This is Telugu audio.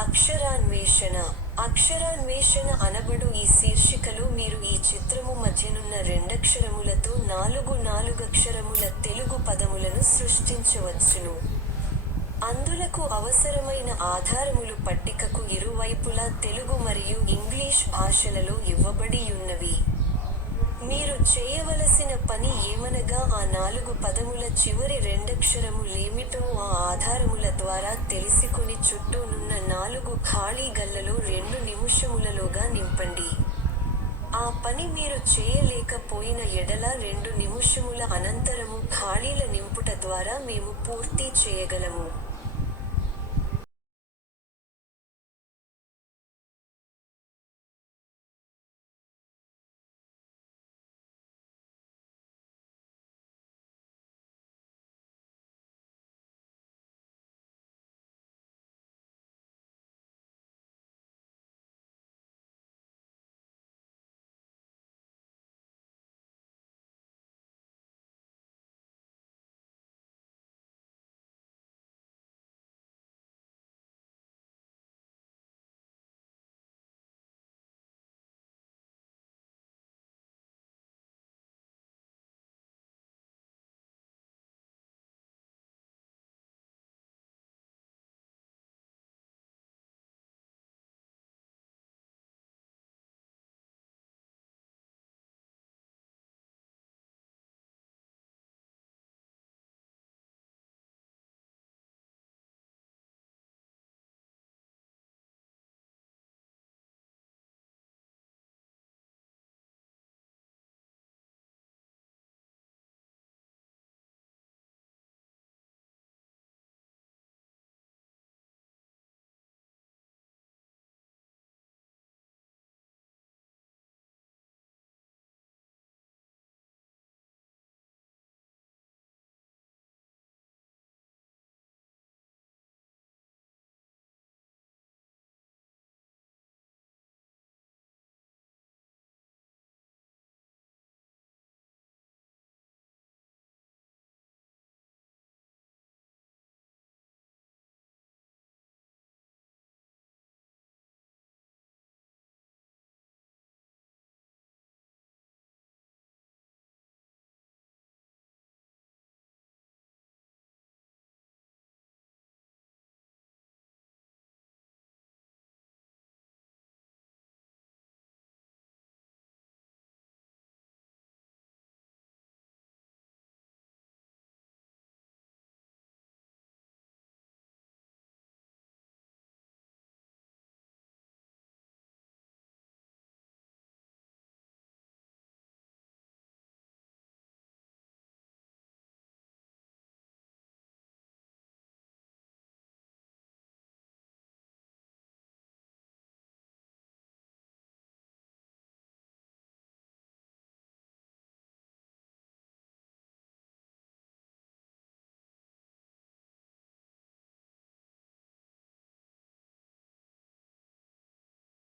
అక్షరాన్వేషణ. అక్షరాన్వేషణ అనబడు ఈ శీర్షికలో మీరు ఈ చిత్రము మధ్యనున్న రెండక్షరములతో నాలుగక్షరముల తెలుగు పదములను సృష్టించవచ్చును. అందులకు అవసరమైన ఆధారములు పట్టికకు ఇరువైపులా తెలుగు మరియు ఇంగ్లీష్ భాషలలో ఇవ్వబడియున్నవి. మీరు చేయవలసిన పని ఏమనగా ఆ 4 పదముల చివరి రెండక్షరములేమిటో ఆ ఆధారముల ద్వారా తెలిసికొని చుట్టూనున్న 4 ఖాళీ గళ్లలో 2 నిముషములలోగా నింపండి. ఆ పని మీరు చేయలేకపోయిన ఎడల 2 నిముషముల అనంతరము ఖాళీల నింపుట ద్వారా మేము పూర్తి చేయగలము.